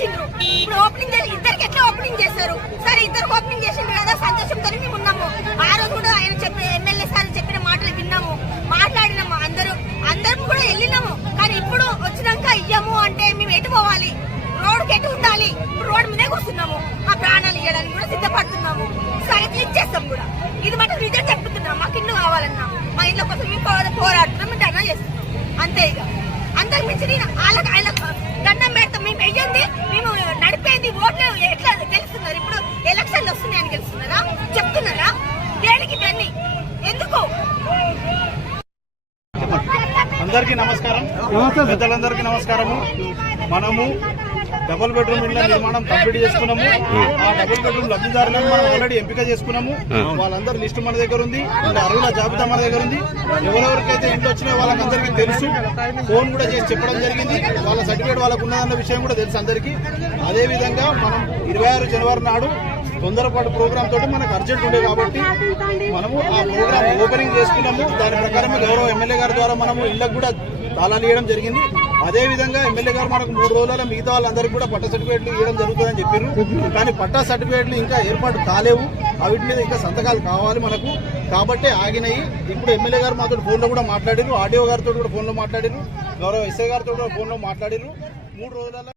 చేసిండ్రు. ఇప్పుడు ఓపెనింగ్ ఇద్దరికి ఎట్లా ఓపెనింగ్ చేస్తారు? సరే ఇద్దరు ఓపెనింగ్ చేసిండ్రు కదా, సంతోషంతో మేము ఉన్నాము. ఆ రోజు కూడా ఆయన చెప్పిన ఎమ్మెల్యే సార్ చెప్పిన మాటలు విన్నాము, మాట్లాడినాము, అందరం కూడా వెళ్ళినాము. కానీ ఇప్పుడు వచ్చినాక ఇయ్యము అంటే మేము ఎటు పోవాలి? రోడ్డుకి ఎటు ఉండాలి? ఇప్పుడు రోడ్డు మీదే కూర్చున్నాము. మా ప్రాణాలు ఇవ్వడానికి కూడా సిద్ధపడుతున్నాము. సరే ఇచ్చేస్తాం కూడా. ఇది మాట నిజం చెప్పుతున్నాం. మాకు ఇల్లు కావాలన్నా, మా ఇళ్ళ కోసం మేము పోరాడుతున్నాం, మేము ధర్నా చేస్తున్నాం. అంతే. ఇక అందరికి మించి వాళ్ళకి దండం పెడతాం. మేము వెయ్యండి, మేము నడిపేది ఓట్లు ఎట్లా తెలుస్తున్నారు? ఇప్పుడు ఎలక్షన్లు వస్తున్నాయని తెలుస్తున్నారా? చెప్తున్నారా? దేనికి ఇవన్నీ ఎందుకు? అందరికీ నమస్కారం. పెద్దలందరికీ నమస్కారము. మనము డబుల్ బెడ్రూమ్ ఇళ్ల నిర్మాణం కంప్లీట్ చేసుకున్నాము. ఆ డబుల్ బెడ్రూమ్ లబ్ధిదారులను మనం ఆల్రెడీ ఎంపిక చేసుకున్నాము. వాళ్ళందరి లిస్టు మన దగ్గర ఉంది, అర్హుల జాబితా మన దగ్గర ఉంది. ఎవరెవరికైతే ఇంట్లో వచ్చినాయో వాళ్ళకందరికీ తెలుసు. ఫోన్ కూడా చేసి చెప్పడం జరిగింది. వాళ్ళ సర్టిఫికేట్ వాళ్ళకు ఉన్నదన్న విషయం కూడా తెలుసు అందరికీ. అదేవిధంగా మనం 26 జనవరి నాడు తొందరపాటు ప్రోగ్రామ్ తోటి మనకు అర్జెంట్ ఉండే కాబట్టి మనము ఆ ప్రోగ్రామ్ ఓపెనింగ్ చేసుకున్నాము. దాని ప్రకారం గౌరవ ఎమ్మెల్యే గారి ద్వారా మనము ఇళ్లకు కూడా తాళాలు ఇవ్వడం జరిగింది. అదేవిధంగా ఎమ్మెల్యే గారు మనకు 3 రోజుల మిగతా వాళ్ళందరికీ కూడా పట్టా సర్టిఫికేట్లు ఇవ్వడం జరుగుతుందని చెప్పారు. కానీ పట్టా సర్టిఫికేట్లు ఇంకా ఏర్పాటు కాలేవు. వీటి మీద ఇంకా సంతకాలు కావాలి మనకు, కాబట్టి ఆగినాయి. ఇప్పుడు ఎమ్మెల్యే గారు మాతో ఫోన్లో కూడా మాట్లాడారు, ఆర్డీఓ గారితో కూడా ఫోన్లో మాట్లాడారు, గౌరవ ఎస్ఐ గారితో కూడా ఫోన్లో మాట్లాడారు. 3 రోజుల